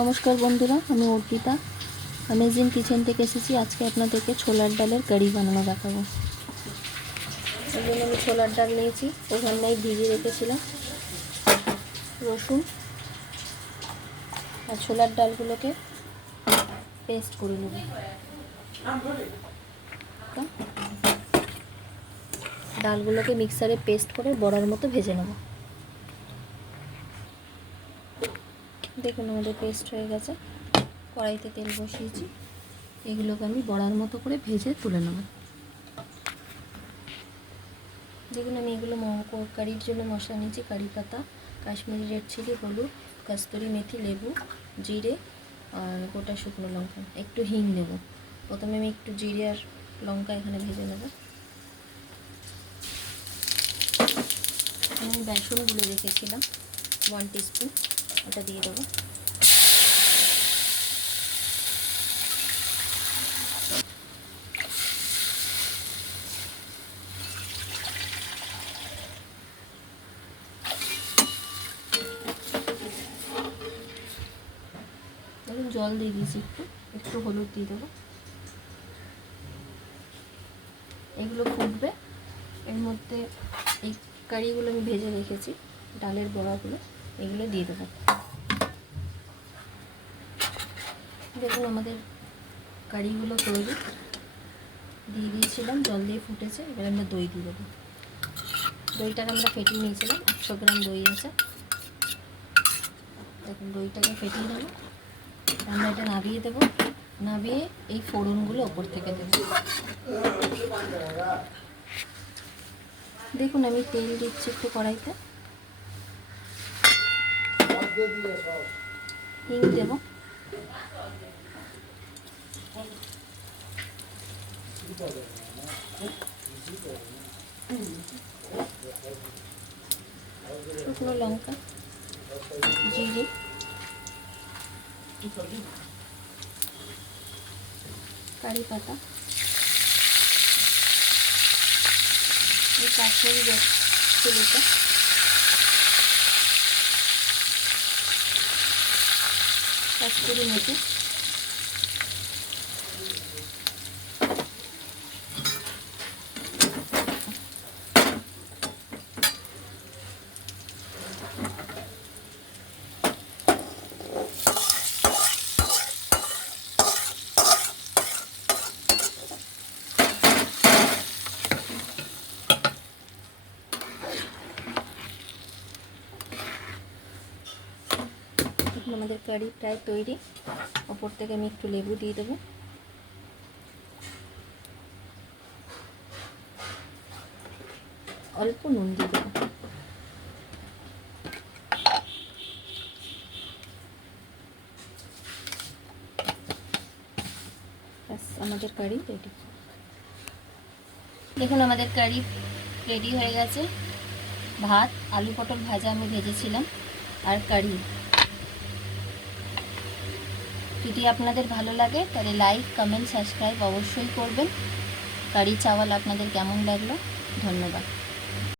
নমস্কার বন্ধুরা, আমি অর্পিতা অ্যামেজিং কিচেন থেকে এসেছি। আজকে আপনাদেরকে ছোলার ডালের কারি বানানো দেখাবো। এই জন্য আমি ছোলার ডাল নিয়েছি, ওখানটায় ভিজিয়ে রেখেছিলাম রসুন আর ছোলার ডালগুলোকে পেস্ট করে নেব। ডালগুলোকে মিক্সারে পেস্ট করে বড়ার মতো ভেজে নেব। দেখুন আমাদের পেস্ট হয়ে গেছে। কড়াইতে তেল বসিয়েছি, এগুলোকে আমি বড়ার মতো করে ভেজে তুলে নেব। দেখুন আমি এগুলো কারির জন্য মশলা নিয়েছি। কারি পাতা, কাশ্মীরি রেড চিলি, হলুদ, কস্তুরি মেথি, লেবু, জিরে আর গোটা শুকনো লঙ্কা, একটু হিং নেব। প্রথমে আমি একটু জিরে আর লঙ্কা এখানে ভেজে নেব। আমি বেসন গুলে রেখেছিলাম 1 টিস্পুন, ওটা দিয়ে দেবো। দেখুন জল দিয়ে দিয়েছি, একটু হলুদ দিয়ে দেবো। এগুলো ফুটবে, এর মধ্যে এই কারিগুলো আমি ভেজে রেখেছি, ডালের বড়াগুলো এগুলো দিয়ে দেবো। দেখুন আমাদের কারিগুলো তৈরি, দিয়ে দিয়েছিলাম, জল দিয়ে ফুটেছে। এবার আমরা দই দিয়ে দেবো। দইটাকে আমরা ফেটিয়ে নিয়েছিলাম, 100 গ্রাম দই আছে। দেখুন দইটাকে ফেটিয়ে দেবো। আমরা এটা নাবিয়ে দেবো, নাবিয়ে এই ফোড়নগুলো ওপর থেকে দেবো। দেখুন আমি তেল দিচ্ছি একটু কড়াইতে, হিং দেবো, শুকনো লঙ্কা, জিরে, কারি পাতা, এই কাশ্মীরি রেড চিলিটা, কস্তুরি মেথি, আমাদের কারি প্রায় তৈরি। ওপর থেকে আমি একটু লেবু দিয়ে দেবো, অল্প নুন দিয়ে দেবো। ব্যাস আমাদের কারি রেডি। দেখুন আমাদের কারি রেডি হয়ে গেছে। ভাত, আলু পটল ভাজা আমি ভেজেছিলাম, আর কারি। যদি আপনাদের ভালো লাগে তাহলে লাইক, কমেন্ট, সাবস্ক্রাইব অবশ্যই করবেন। কারি চাওয়াল আপনাদের কেমন লাগলো? ধন্যবাদ।